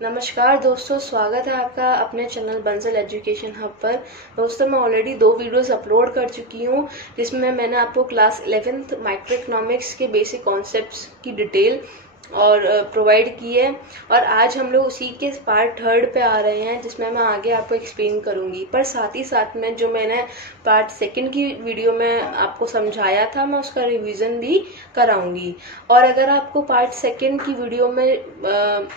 नमस्कार दोस्तों, स्वागत है आपका अपने चैनल बंसल एजुकेशन हब पर। दोस्तों, मैं ऑलरेडी 2 वीडियोस अपलोड कर चुकी हूँ जिसमें मैंने आपको क्लास 11th माइक्रो इकोनॉमिक्स के बेसिक कॉन्सेप्ट्स की डिटेल और प्रोवाइड की है। और आज हम लोग उसी के पार्ट 3 पे आ रहे हैं जिसमें मैं आगे आपको एक्सप्लेन करूँगी। पर साथ ही साथ में जो मैंने पार्ट 2 की वीडियो में आपको समझाया था, मैं उसका रिवीजन भी कराऊंगी। और अगर आपको पार्ट 2 की वीडियो में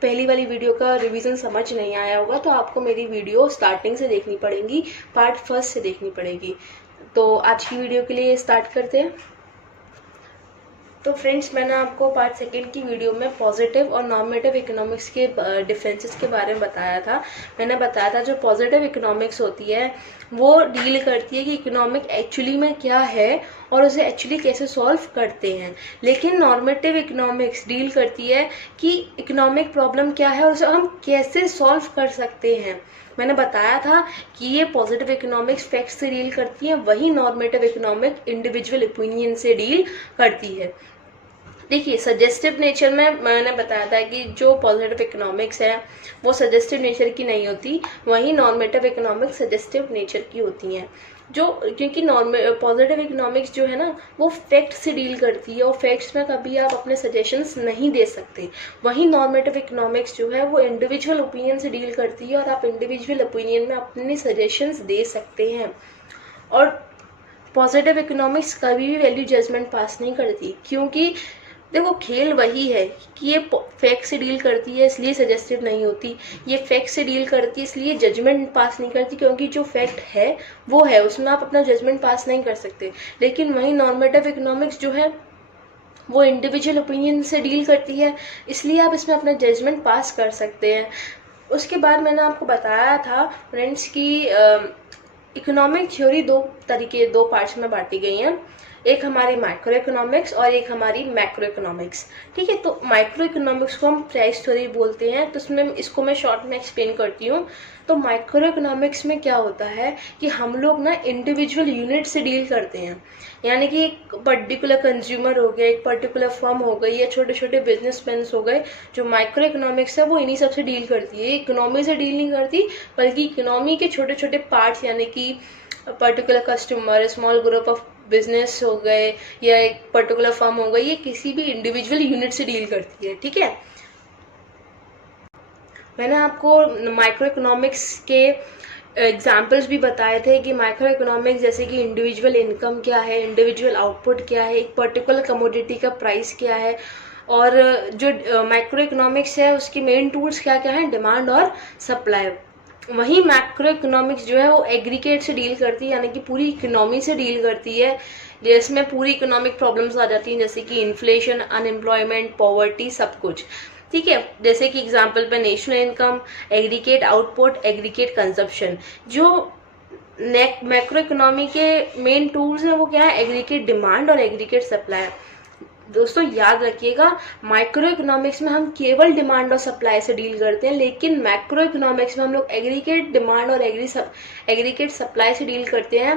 पहली वाली वीडियो का रिवीजन समझ नहीं आया होगा तो आपको मेरी वीडियो स्टार्टिंग से देखनी पड़ेगी, पार्ट 1 से देखनी पड़ेगी। तो आज की वीडियो के लिए स्टार्ट करते हैं। तो फ्रेंड्स, मैंने आपको पार्ट 2 की वीडियो में पॉजिटिव और नॉर्मेटिव इकोनॉमिक्स के डिफरेंसेस के बारे में बताया था। मैंने बताया था जो पॉजिटिव इकोनॉमिक्स होती है वो डील करती है कि इकोनॉमिक एक्चुअली में क्या है और उसे एक्चुअली कैसे सॉल्व करते हैं। लेकिन नॉर्मेटिव इकोनॉमिक्स डील करती है कि इकोनॉमिक प्रॉब्लम क्या है और उसे हम कैसे सॉल्व कर सकते हैं। मैंने बताया था कि ये पॉजिटिव इकोनॉमिक्स फैक्ट से डील करती है, वही नॉर्मेटिव इकोनॉमिक इंडिविजुअल ओपिनियन से डील करती है। देखिए, सजेस्टिव नेचर में मैंने बताया था कि जो पॉजिटिव इकोनॉमिक्स है वो सजेस्टिव नेचर की नहीं होती, वहीं नॉर्मेटिव इकोनॉमिक्स सजेस्टिव नेचर की होती हैं। जो क्योंकि पॉजिटिव इकोनॉमिक्स जो है ना वो फैक्ट से डील करती है और फैक्ट्स में कभी आप अपने सजेशंस नहीं दे सकते। वहीं नॉर्मेटिव इकोनॉमिक्स जो है वो इंडिविजुअल ओपिनियन से डील करती है और आप इंडिविजुअल ओपिनियन में अपने सजेशंस दे सकते हैं। और पॉजिटिव इकोनॉमिक्स कभी भी वैल्यू जजमेंट पास नहीं करती, क्योंकि देखो खेल वही है कि ये फैक्ट से डील करती है इसलिए सजेस्टिव नहीं होती, ये फैक्ट से डील करती है इसलिए जजमेंट पास नहीं करती, क्योंकि जो फैक्ट है वो है, उसमें आप अपना जजमेंट पास नहीं कर सकते। लेकिन वहीं नॉर्मेटिव इकोनॉमिक्स जो है वो इंडिविजुअल ओपिनियन से डील करती है, इसलिए आप इसमें अपना जजमेंट पास कर सकते हैं। उसके बाद मैंने आपको बताया था फ्रेंड्स की इकोनॉमिक थ्योरी दो पार्ट्स में बांटी गई हैं। एक हमारी माइक्रो इकोनॉमिक्स और एक हमारी मैक्रो इकोनॉमिक्स। ठीक है, तो माइक्रो इकोनॉमिक्स को हम प्राइस थ्योरी बोलते हैं, तो इसमें इसको मैं शॉर्ट में एक्सप्लेन करती हूँ। तो माइक्रो इकोनॉमिक्स में क्या होता है कि हम लोग ना इंडिविजुअल यूनिट से डील करते हैं, यानी कि एक पर्टिकुलर कंज्यूमर हो गया, एक पर्टिकुलर फर्म हो गई या छोटे छोटे बिजनेसमैन हो गए। जो माइक्रो इकोनॉमिक्स है वो इन्हीं सब से डील करती है, इकोनॉमी से डील नहीं करती, बल्कि इकोनॉमी के छोटे छोटे पार्ट्स, यानी कि particular customer, small group of business हो गए या एक पर्टिकुलर फर्म हो गई, ये किसी भी इंडिविजुअल यूनिट से डील करती है। ठीक है, मैंने आपको माइक्रो इकोनॉमिक्स के एग्जाम्पल्स भी बताए थे कि माइक्रो इकोनॉमिक्स जैसे कि इंडिविजुअल इनकम क्या है, इंडिविजुअल आउटपुट क्या है, एक पर्टिकुलर कमोडिटी का प्राइस क्या है, और जो माइक्रो इकोनॉमिक्स है उसकी मेन टूल्स क्या क्या है, डिमांड और सप्लाई। वहीं मैक्रो इकोनॉमिक्स जो है वो एग्रीगेट से डील करती है, यानी कि पूरी इकोनॉमी से डील करती है, जिसमें पूरी इकोनॉमिक प्रॉब्लम्स आ जाती हैं, जैसे कि इन्फ्लेशन, अनएम्प्लॉयमेंट, पॉवर्टी, सब कुछ। ठीक है, जैसे कि एग्जांपल पे national income, aggregate output, aggregate consumption. जो मैक्रो इकोनॉमी के मेन टूल्स हैं वो क्या है, एग्रीगेट डिमांड और एग्रीगेट सप्लाई। दोस्तों याद रखिएगा, माइक्रो इकोनॉमिक्स में हम केवल डिमांड और सप्लाई से डील करते हैं, लेकिन मैक्रो इकोनॉमिक्स में हम लोग एग्रीगेट डिमांड और एग्रीगेट सप्लाई से डील करते हैं,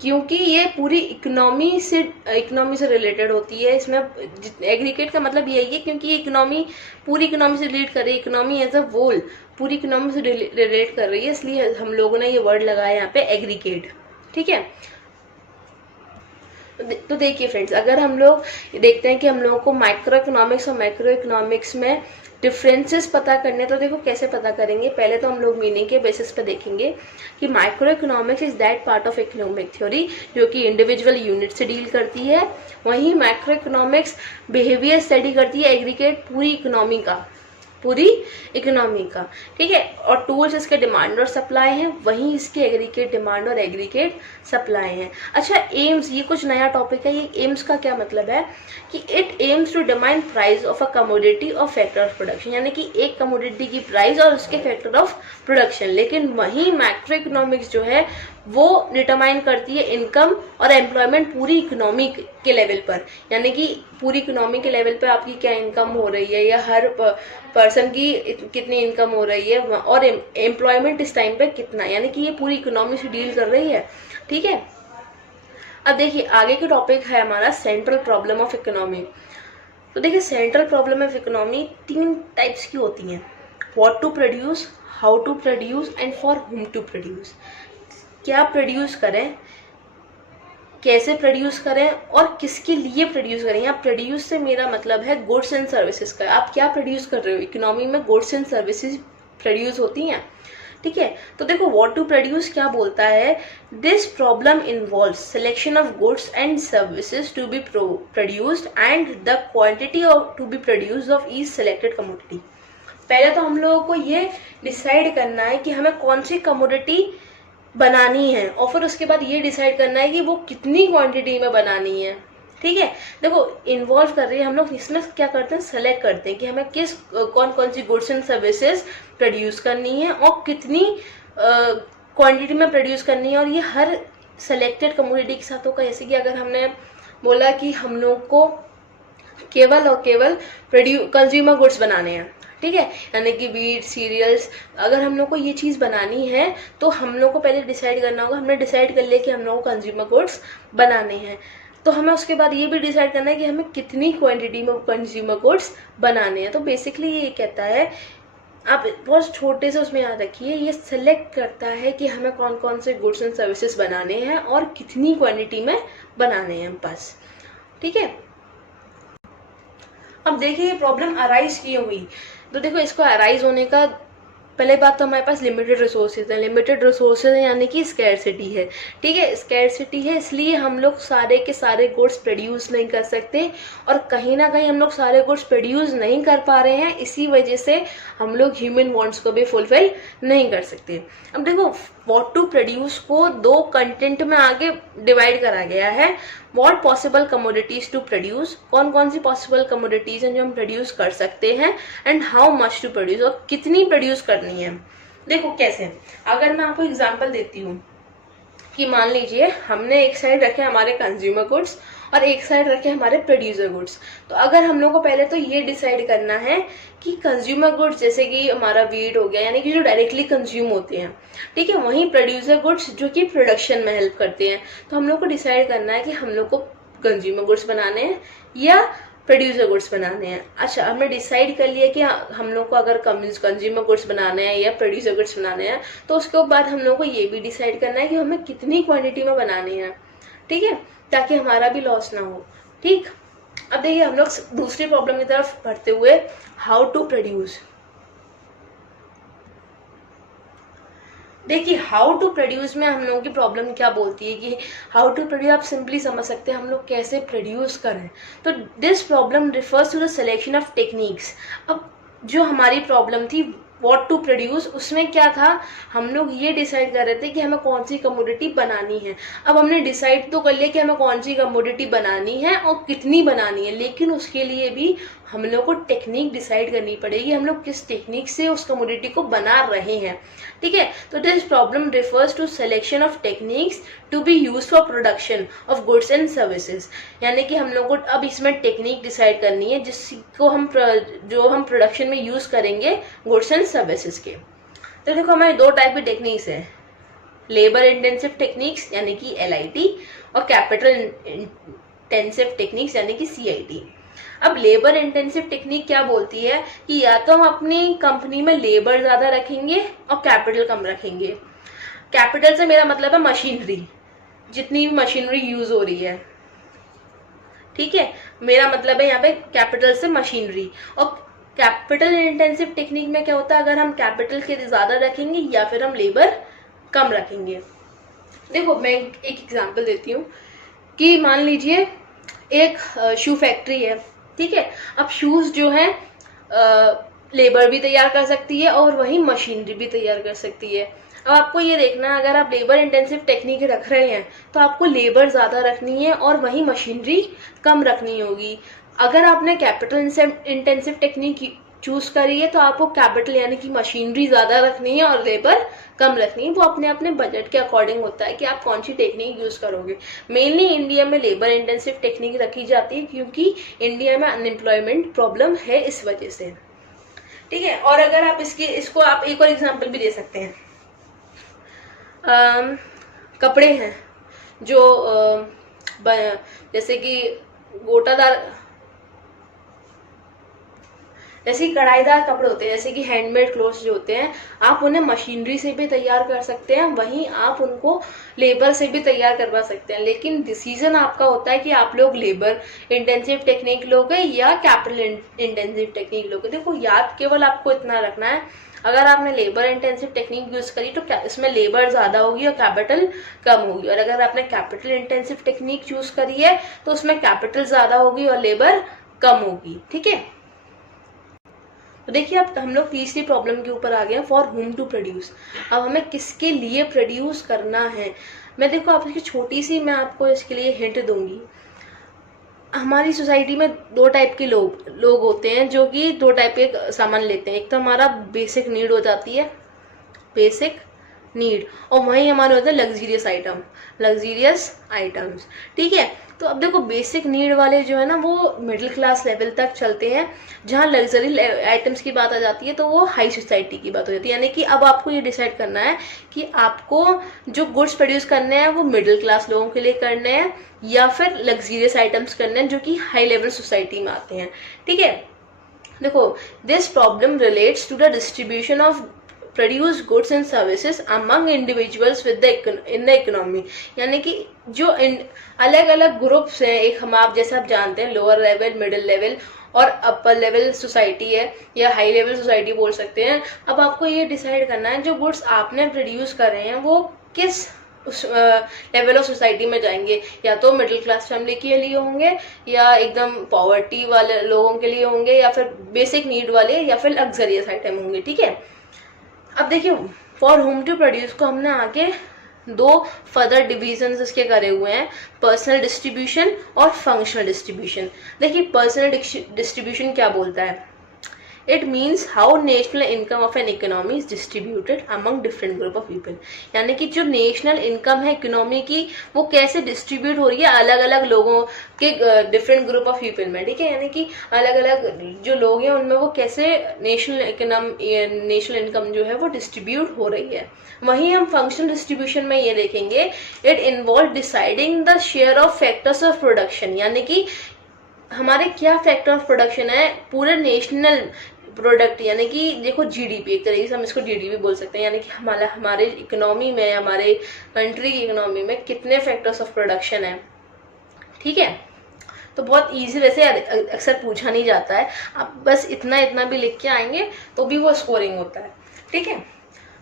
क्योंकि ये पूरी इकोनॉमी से रिलेटेड होती है। इसमें एग्रीगेट का मतलब यही है, क्योंकि इकोनॉमी पूरी इकोनॉमी से रिलेट कर रही है, इकोनॉमी एज अ होल पूरी इकोनॉमी से रिलेट कर रही है, इसलिए हम लोगों ने ये वर्ड लगाया यहाँ पे एग्रीगेट। ठीक है, तो देखिए फ्रेंड्स, अगर हम लोग देखते हैं कि हम लोगों को माइक्रो इकोनॉमिक्स और मैक्रो इकोनॉमिक्स में डिफरेंसेस पता करने, तो देखो कैसे पता करेंगे। पहले तो हम लोग मीनिंग के बेसिस पे देखेंगे कि micro economics is that part of economic theory जो कि इंडिविजुअल यूनिट से डील करती है। वहीं मैक्रो इकोनॉमिक्स बिहेवियर स्टडी करती है, एग्रीगेट पूरी इकोनॉमी का। ठीक है, और टूल्स इसके डिमांड और सप्लाई हैं, वहीं इसके एग्रीगेट डिमांड और एग्रीगेट सप्लाई हैं। अच्छा, एम्स, ये कुछ नया टॉपिक है। ये एम्स का क्या मतलब है कि it aims to determine price of a commodity और फैक्टर ऑफ प्रोडक्शन, यानी कि एक कमोडिटी की प्राइस और उसके फैक्टर ऑफ प्रोडक्शन। लेकिन वहीं मैक्रो इकोनॉमिक्स जो है वो डिटरमाइन करती है इनकम और एम्प्लॉयमेंट पूरी इकोनॉमी के लेवल पर, यानी कि पूरी इकोनॉमी के लेवल पर आपकी क्या इनकम हो रही है या हर पर्सन की कितनी इनकम हो रही है और एम्प्लॉयमेंट इस टाइम पे कितना, यानी कि ये पूरी इकोनॉमी से डील कर रही है। ठीक है, अब देखिए आगे के टॉपिक है हमारा सेंट्रल प्रॉब्लम ऑफ इकोनॉमी। तो देखिए, central problem of economy 3 types की होती हैं। What to produce, how to produce and for whom to produce. क्या प्रोड्यूस करें, कैसे प्रोड्यूस करें और किसके लिए प्रोड्यूस करें। यहाँ प्रोड्यूस से मेरा मतलब है गुड्स एंड सर्विसेज का। आप क्या प्रोड्यूस कर रहे हो, इकोनॉमी में गुड्स एंड सर्विसेज प्रोड्यूस होती हैं, ठीक है। तो देखो व्हाट टू प्रोड्यूस क्या बोलता है, this problem involve selection of goods and services to be produced and the quantity of to be produced of each selected commodity. पहले तो हम लोगों को ये डिसाइड करना है कि हमें कौन सी कमोडिटी बनानी है और फिर उसके बाद ये डिसाइड करना है कि वो कितनी क्वांटिटी में बनानी है, ठीक है। देखो इन्वॉल्व कर रही है, हम लोग इसमें क्या करते हैं, सेलेक्ट करते हैं कि हमें किस कौन कौन सी गुड्स एंड सर्विसेज प्रोड्यूस करनी है और कितनी क्वांटिटी में प्रोड्यूस करनी है। और ये हर सेलेक्टेड कमोडिटी के साथ होगा। जैसे कि अगर हमने बोला कि हम लोग को केवल और केवल कंज्यूमर गुड्स बनाने हैं, ठीक है, यानी कि वीट सीरियल्स, अगर हम लोग को ये चीज़ बनानी है तो हम लोग को पहले डिसाइड करना होगा। हमने डिसाइड कर लिया कि हम लोग को कंज्यूमर गुड्स बनाने हैं, तो हमें उसके बाद ये भी डिसाइड करना है कि हमें कितनी क्वांटिटी में कंज्यूमर गुड्स बनाने हैं। तो बेसिकली ये कहता है, आप बहुत छोटे से उसमें याद रखिए, ये सेलेक्ट करता है कि हमें कौन कौन से गुड्स एंड सर्विसेज बनाने हैं और कितनी क्वांटिटी में बनाने हैं बस, ठीक है। अब देखिए ये प्रॉब्लम अराइज क्यों हुई। तो देखो इसको अराइज होने का पहले बात तो हमारे पास लिमिटेड रिसोर्सेज है। लिमिटेड रिसोर्सेज है यानी कि स्कैरसिटी है, ठीक है। स्कैरसिटी है इसलिए हम लोग सारे के सारे गुड्स प्रोड्यूस नहीं कर सकते और कहीं ना कहीं हम लोग सारे गुड्स प्रोड्यूस नहीं कर पा रहे हैं। इसी वजह से हम लोग ह्यूमन वांट्स को भी फुलफिल नहीं कर सकते। अब देखो व्हाट टू प्रोड्यूस को दो कंटेंट में आगे डिवाइड करा गया है। What possible commodities to produce, कौन कौन सी पॉसिबल कमोडिटीज हैं जो हम प्रोड्यूस कर सकते हैं, and how much to produce, और कितनी प्रोड्यूस करनी है। देखो कैसे, अगर मैं आपको एग्जांपल देती हूँ कि मान लीजिए हमने एक साइड रखे हमारे कंज्यूमर गुड्स और एक साइड रखे हमारे प्रोड्यूसर गुड्स। तो अगर हम लोग को पहले तो ये डिसाइड करना है कि कंज्यूमर गुड्स जैसे कि हमारा वीट हो गया, यानी कि जो डायरेक्टली कंज्यूम होते हैं, ठीक है, वहीं प्रोड्यूसर गुड्स जो कि प्रोडक्शन में हेल्प करते हैं। तो हम लोग को डिसाइड करना है कि हम लोग को कंज्यूमर गुड्स बनाने हैं या प्रोड्यूसर गुड्स बनाने हैं। अच्छा, हमने डिसाइड कर लिया कि हम लोग को अगर कंज्यूमर गुड्स बनाने हैं या प्रोड्यूसर गुड्स बनाने हैं, तो उसके बाद हम लोग को ये भी डिसाइड करना है कि हमें कितनी क्वांटिटी में बनाने हैं, ठीक है, ताकि हमारा भी लॉस ना हो, ठीक। अब देखिए हम लोग दूसरी प्रॉब्लम की तरफ बढ़ते हुए, हाउ टू प्रोड्यूस। देखिए हाउ टू प्रोड्यूस में हम लोगों की प्रॉब्लम क्या बोलती है कि हाउ टू प्रोड्यूस आप सिंपली समझ सकते हैं हम लोग कैसे प्रोड्यूस करें। तो this problem refers to the selection of techniques. अब जो हमारी प्रॉब्लम थी व्हाट टू प्रोड्यूस, उसमें क्या था, हम लोग ये डिसाइड कर रहे थे कि हमें कौन सी कमोडिटी बनानी है। अब हमने डिसाइड तो कर लिया कि हमें कौन सी कमोडिटी बनानी है और कितनी बनानी है, लेकिन उसके लिए भी हम लोग को टेक्निक डिसाइड करनी पड़ेगी, हम लोग किस टेक्निक से उस कमोडिटी को बना रहे हैं, ठीक है। तो this problem refers to selection of techniques to be use for production of goods and services. यानी कि हम लोग को अब इसमें टेक्निक डिसाइड करनी है जिसको हम प्रोडक्शन में यूज करेंगे गुड्स एंड सर्विसेज के। तो देखो हमारे दो टाइप की टेक्निक्स है, लेबर इंटेंसिव टेक्निक्स यानी कि LIT और कैपिटल इंटेंसिव टेक्निक्स यानी कि CIT। अब लेबर इंटेंसिव टेक्निक क्या बोलती है कि या तो हम अपनी कंपनी में लेबर ज्यादा रखेंगे और कैपिटल कम रखेंगे। कैपिटल से मेरा मतलब है मशीनरी, जितनी भी मशीनरी यूज हो रही है, ठीक है, मेरा मतलब है यहाँ पे कैपिटल से मशीनरी। और कैपिटल इंटेंसिव टेक्निक में क्या होता है, अगर हम कैपिटल के ज्यादा रखेंगे या फिर हम लेबर कम रखेंगे। देखो मैं एक एग्जांपल देती हूँ कि मान लीजिए एक शू फैक्ट्री है, ठीक है। अब शूज जो है लेबर भी तैयार कर सकती है और वही मशीनरी भी तैयार कर सकती है। अब आपको ये देखना है, अगर आप लेबर इंटेंसिव टेक्निक रख रहे हैं तो आपको लेबर ज़्यादा रखनी है और वही मशीनरी कम रखनी होगी। अगर आपने कैपिटल इंटेंसिव टेक्निक चूज करी है तो आपको कैपिटल यानी कि मशीनरी ज़्यादा रखनी है और लेबर कम रखनी है। वो अपने अपने बजट के अकॉर्डिंग होता है कि आप कौन सी टेक्निक यूज करोगे। मेनली इंडिया में लेबर इंटेंसिव टेक्निक रखी जाती है क्योंकि इंडिया में अनएम्प्लॉयमेंट प्रॉब्लम है इस वजह से, ठीक है। और अगर आप इसको आप एक और एग्जांपल भी दे सकते हैं, कपड़े हैं जो जैसे कि गोटादार, जैसे कि कढ़ाईदार कपड़े होते हैं, जैसे कि हैंडमेड क्लोथ्स जो होते हैं, आप उन्हें मशीनरी से भी तैयार कर सकते हैं, वहीं आप उनको लेबर से भी तैयार करवा सकते हैं। लेकिन डिसीजन आपका होता है कि आप लोग लेबर इंटेंसिव टेक्निक लोगे या कैपिटल इंटेंसिव टेक्निक लोगे। देखो याद केवल आपको इतना रखना है, अगर आपने लेबर इंटेंसिव टेक्निक यूज करी तो इसमें लेबर ज्यादा होगी और कैपिटल कम होगी, और अगर आपने कैपिटल इंटेंसिव टेक्निक यूज करी है तो उसमें कैपिटल ज्यादा होगी और लेबर कम होगी। ठीक है, तो देखिए अब हम लोग तीसरी प्रॉब्लम के ऊपर आ गए, फॉर हुम टू प्रोड्यूस। अब हमें किसके लिए प्रोड्यूस करना है। मैं देखो आपकी छोटी सी मैं आपको इसके लिए हिंट दूंगी। हमारी सोसाइटी में दो टाइप के लोग होते हैं जो कि दो टाइप के सामान लेते हैं। एक तो हमारा बेसिक नीड हो जाती है, बेसिक नीड, और वहीं हमारे होते हैं लग्जीरियस आइटम्स। ठीक है, तो अब देखो बेसिक नीड वाले जो है ना वो मिडिल क्लास लेवल तक चलते हैं, जहाँ लग्जरी आइटम्स की बात आ जाती है तो वो हाई सोसाइटी की बात हो जाती है। यानी कि अब आपको ये डिसाइड करना है कि आपको जो गुड्स प्रोड्यूस करने हैं वो मिडिल क्लास लोगों के लिए करने हैं या फिर लग्जीरियस आइटम्स करने हैं जो कि हाई लेवल सोसाइटी में आते हैं। ठीक है, देखो this problem relates to the distribution of produce goods and services among individuals in the economy. यानी कि जो अलग अलग ग्रुप्स हैं, एक हम आप जैसे आप जानते हैं लोअर लेवल, मिडिल लेवल और अपर लेवल सोसाइटी है या हाई लेवल सोसाइटी बोल सकते हैं। अब आपको ये डिसाइड करना है जो गुड्स आपने प्रोड्यूस कर रहे हैं वो किस उस लेवल ऑफ सोसाइटी में जाएंगे, या तो मिडिल क्लास फैमिली के लिए होंगे या एकदम पॉवर्टी वाले लोगों के लिए होंगे या फिर बेसिक नीड वाले या फिर लग्जरियस आइटम होंगे। ठीक है, अब देखिए फॉर होम टू प्रोड्यूस को हमने आगे दो फर्दर डिविजन इसके करे हुए हैं, पर्सनल डिस्ट्रीब्यूशन और फंक्शनल डिस्ट्रीब्यूशन। देखिए पर्सनल डिस्ट्रीब्यूशन क्या बोलता है, it means how national income of an economy is distributed among different group of people. यानी कि जो नेशनल इनकम है इकोनॉमी की वो कैसे डिस्ट्रीब्यूट हो रही है अलग अलग लोगों के डिफरेंट ग्रुप ऑफ पीपल में। ठीक है, यानी कि अलग अलग जो लोग हैं उनमें वो कैसे नेशनल इनकम जो है वो डिस्ट्रीब्यूट हो रही है। वहीं हम फंक्शनल डिस्ट्रीब्यूशन में ये देखेंगे, it involve deciding the share of factors of production. यानी कि हमारे क्या फैक्टर ऑफ प्रोडक्शन है पूरे नेशनल प्रोडक्ट, यानी कि देखो जीडीपी, एक तरीके से हम इसको जीडीपी बोल सकते हैं। यानी कि हमारे इकोनॉमी में, हमारे कंट्री की इकोनॉमी में कितने फैक्टर्स ऑफ प्रोडक्शन है। ठीक है, तो बहुत इजी, वैसे अक्सर पूछा नहीं जाता है, आप बस इतना भी लिख के आएंगे तो भी वो स्कोरिंग होता है। ठीक है,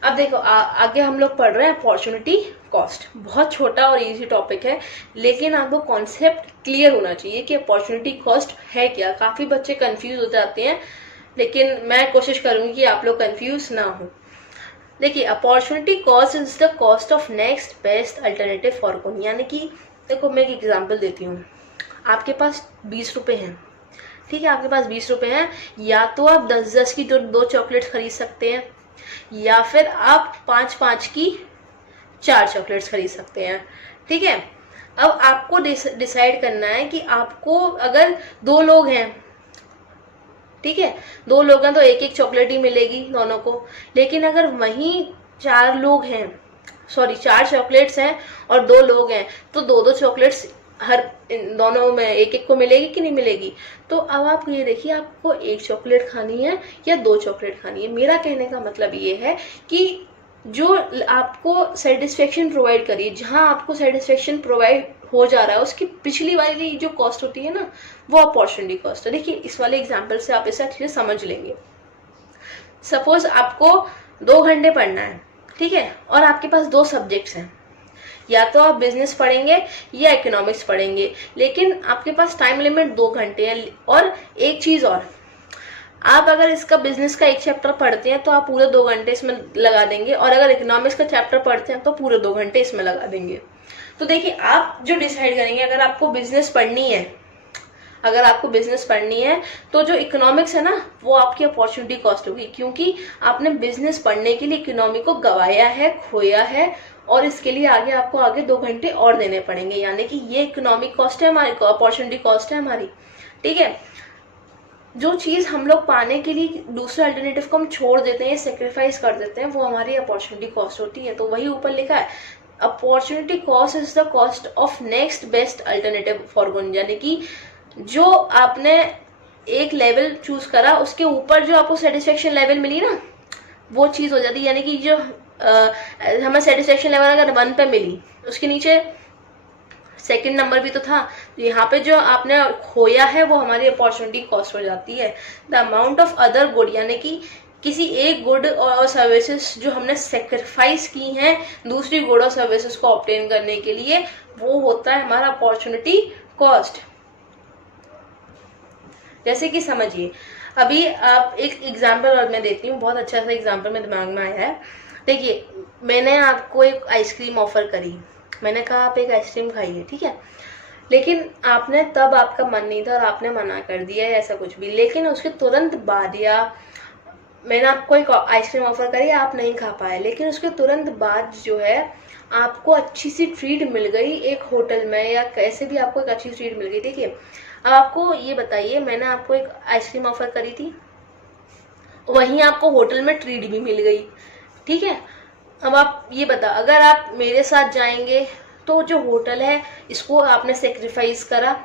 अब देखो आगे हम लोग पढ़ रहे हैं अपॉर्चुनिटी कॉस्ट। बहुत छोटा और इजी टॉपिक है, लेकिन आपको कॉन्सेप्ट क्लियर होना चाहिए कि अपॉर्चुनिटी कॉस्ट है क्या। काफी बच्चे कंफ्यूज हो जाते हैं, लेकिन मैं कोशिश करूंगी कि आप लोग कंफ्यूज ना हो। देखिए opportunity cost is the cost of next best alternative forgone. यानी कि देखो मैं एक एग्जांपल देती हूँ, आपके पास 20 रुपए हैं। ठीक है, आपके पास 20 रुपए हैं, या तो आप 10-10 की जो 2 चॉकलेट्स खरीद सकते हैं या फिर आप 5-5 की 4 चॉकलेट्स खरीद सकते हैं। ठीक है, अब आपको डिसाइड करना है कि आपको, अगर 2 लोग हैं, ठीक है 2 लोग हैं तो एक एक चॉकलेट ही मिलेगी दोनों को। लेकिन अगर वहीं 4 लोग हैं, सॉरी 4 चॉकलेट्स हैं और 2 लोग हैं तो 2-2 चॉकलेट्स हर दोनों में एक एक को मिलेगी कि नहीं मिलेगी। तो अब आप ये देखिए आपको 1 चॉकलेट खानी है या 2 चॉकलेट खानी है। मेरा कहने का मतलब ये है कि जो आपको सेटिस्फेक्शन प्रोवाइड करिए, जहां आपको सेटिस्फेक्शन प्रोवाइड हो जा रहा है उसकी पिछली वाली जो कॉस्ट होती है ना वो अपॉर्चुनिटी कॉस्ट है। देखिए इस वाले एग्जांपल से आप इसे अच्छे से समझ लेंगे। सपोज आपको 2 घंटे पढ़ना है, ठीक है, और आपके पास 2 सब्जेक्ट्स हैं, या तो आप बिजनेस पढ़ेंगे या इकोनॉमिक्स पढ़ेंगे, लेकिन आपके पास टाइम लिमिट 2 घंटे है। और एक चीज और, आप अगर इसका बिजनेस का एक चैप्टर पढ़ते हैं तो आप पूरे 2 घंटे इसमें लगा देंगे, और अगर इकोनॉमिक्स का चैप्टर पढ़ते हैं तो पूरे 2 घंटे इसमें लगा देंगे। तो देखिए आप जो डिसाइड करेंगे, अगर आपको बिजनेस पढ़नी है, अगर आपको बिजनेस पढ़नी है तो जो इकोनॉमिक्स है ना वो आपकी अपॉर्चुनिटी कॉस्ट होगी, क्योंकि आपने बिजनेस पढ़ने के लिए इकोनॉमी को गवाया है, खोया है, और इसके लिए आपको आगे 2 घंटे और देने पड़ेंगे। यानी कि ये इकोनॉमिक कॉस्ट है हमारी, अपॉर्चुनिटी कॉस्ट है हमारी। ठीक है, जो चीज हम लोग पाने के लिए दूसरे अल्टरनेटिव को हम छोड़ देते हैं, सेक्रीफाइस कर देते हैं, वो हमारी अपॉर्चुनिटी कॉस्ट होती है। तो वही ऊपर लिखा है, opportunity cost is the cost of next best alternative for good. यानी कि जो आपने एक लेवल चूज करा, उसके ऊपर जो आपको सेटिस्फेक्शन लेवल मिली ना, वो चीज हो जाती है। यानी कि जो हमें सेटिस्फेक्शन लेवल अगर 1 पे मिली, उसके नीचे सेकंड नंबर भी तो था, तो यहाँ पे जो आपने खोया है वो हमारी अपॉर्चुनिटी कॉस्ट हो जाती है। The amount of other good, यानी कि किसी एक गुड और सर्विसेज जो हमने सेक्रीफाइस की हैं दूसरी गुड और सर्विसेज को ऑब्टेन करने के लिए, वो होता है हमारा अपॉर्चुनिटी कॉस्ट। जैसे कि समझिए, अभी आप एक एग्जाम्पल और मैं देती हूँ, बहुत अच्छा सा एग्जाम्पल मेरे दिमाग में आया है। देखिए, मैंने आपको एक आइसक्रीम ऑफर करी, मैंने कहा आप एक आइसक्रीम खाइए, ठीक है, लेकिन आपने तब आपका मन नहीं था और आपने मना कर दिया या ऐसा कुछ भी, लेकिन उसके तुरंत बाद, या मैंने आपको एक आइसक्रीम ऑफर करी, आप नहीं खा पाए, लेकिन उसके तुरंत बाद जो है आपको अच्छी सी ट्रीट मिल गई एक होटल में, या कैसे भी आपको एक अच्छी ट्रीट मिल गई। देखिए, अब आपको ये बताइए, मैंने आपको एक आइसक्रीम ऑफर करी थी, वहीं आपको होटल में ट्रीट भी मिल गई, ठीक है। अब आप ये बता, अगर आप मेरे साथ जाएंगे तो जो होटल है इसको आपने सेक्रीफाइस करा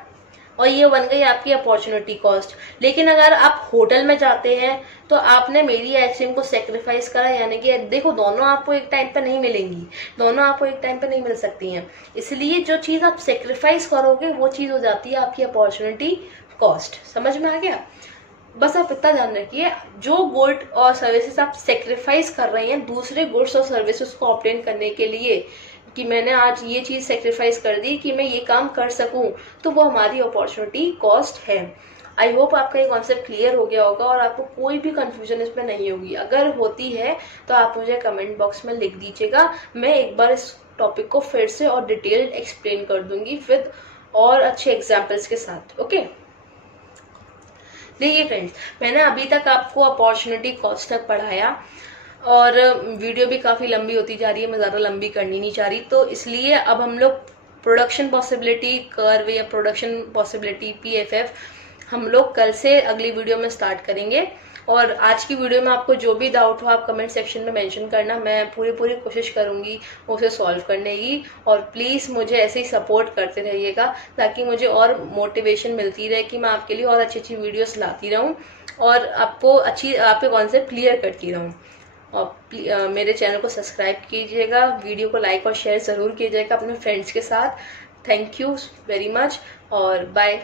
और ये बन गई आपकी अपॉर्चुनिटी कॉस्ट। लेकिन अगर आप होटल में जाते हैं तो आपने मेरी आइसक्रीम को सेक्रीफाइस करा, यानी कि देखो दोनों आपको एक टाइम पे नहीं मिलेंगी, दोनों आपको एक टाइम पे नहीं मिल सकती हैं, इसलिए जो चीज आप सेक्रीफाइस करोगे वो चीज हो जाती है आपकी अपॉर्चुनिटी कॉस्ट। समझ में आ गया? बस आप इतना ध्यान रखिए, जो गुड और सर्विसेज आप सेक्रीफाइस कर रहे हैं दूसरे गुड्स और सर्विसेज को ऑब्टेन करने के लिए, कि मैंने आज ये चीज सेक्रीफाइस कर दी कि मैं ये काम कर सकूं, तो वो हमारी अपॉर्चुनिटी कॉस्ट है। आई होप आपका ये कॉन्सेप्ट क्लियर हो गया होगा और आपको कोई भी कंफ्यूजन इसमें नहीं होगी। अगर होती है तो आप मुझे कमेंट बॉक्स में लिख दीजिएगा, मैं एक बार इस टॉपिक को फिर से और डिटेल्ड एक्सप्लेन कर दूंगी विद और अच्छे एग्जाम्पल्स के साथ। ओके, देखिए फ्रेंड्स, मैंने अभी तक आपको अपॉर्चुनिटी कॉस्ट तक पढ़ाया और वीडियो भी काफ़ी लंबी होती जा रही है, मैं ज़्यादा लंबी करनी नहीं चाह रही, तो इसलिए अब हम लोग प्रोडक्शन पॉसिबिलिटी कर्व या प्रोडक्शन पॉसिबिलिटी PFF हम लोग कल से अगली वीडियो में स्टार्ट करेंगे। और आज की वीडियो में आपको जो भी डाउट हो आप कमेंट सेक्शन में मेंशन करना, मैं पूरी कोशिश करूंगी उसे सॉल्व करने की। और प्लीज़ मुझे ऐसे ही सपोर्ट करते रहिएगा ताकि मुझे और मोटिवेशन मिलती रहे कि मैं आपके लिए और अच्छी अच्छी वीडियोस लाती रहूं और आपके कॉन्सेप्ट क्लियर करती रहूं। और मेरे चैनल को सब्सक्राइब कीजिएगा, वीडियो को लाइक और शेयर ज़रूर कीजिएगा अपने फ्रेंड्स के साथ। थैंक यू वेरी मच और बाय।